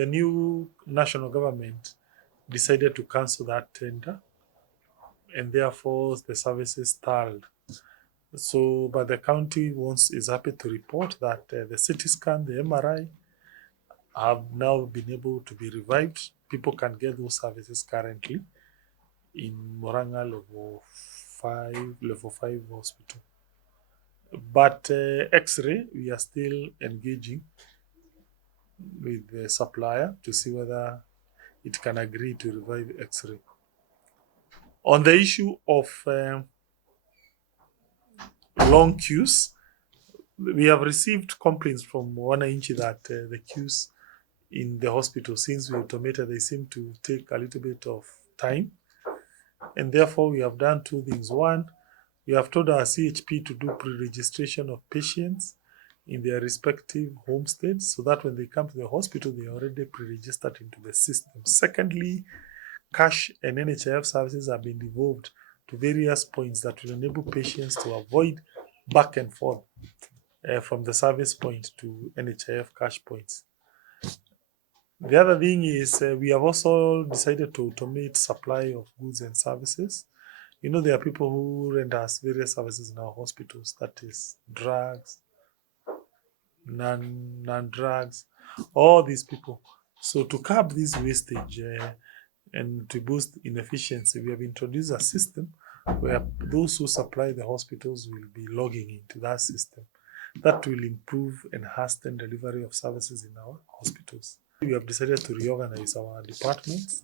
the new national government decided to cancel that tender, and therefore the services stalled. So, but the county is happy to report that the CT scan, the MRI, have now been able to be revived. People can get those services currently in Moranga level 5 hospital. But X-ray, we are still engaging with the supplier to see whether it can agree to revive X-ray. On the issue of long queues, we have received complaints from wananchi that the queues in the hospital, since we automated, they seem to take a little bit of time. And therefore, we have done two things. One, we have told our CHP to do pre-registration of patients in their respective homesteads so that when they come to the hospital, they are already pre-registered into the system. Secondly, cash and NHIF services have been devolved to various points that will enable patients to avoid back and forth from the service point to NHIF cash points. The other thing is we have also decided to automate supply of goods and services. You know, there are people who render us various services in our hospitals, that is drugs, non-drugs, all these people. So to curb this wastage and to boost inefficiency, we have introduced a system where those who supply the hospitals will be logging into that system. That will improve and hasten delivery of services in our hospitals. We have decided to reorganize our departments.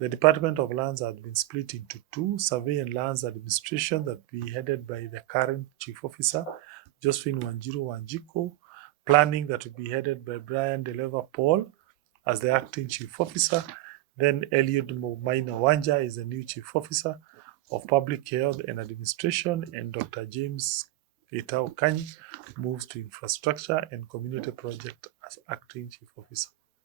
The Department of Lands has been split into two: Survey and Lands Administration, that will be headed by the current Chief Officer, Josephine Wanjiru Wanjiko; Planning, that will be headed by Brian Deleva Paul as the acting Chief Officer. Then Eliud Maina Wanja is the new Chief Officer of Public Health and Administration, and Dr. James Itao Kanyi moves to Infrastructure and Community Project as acting Chief Officer.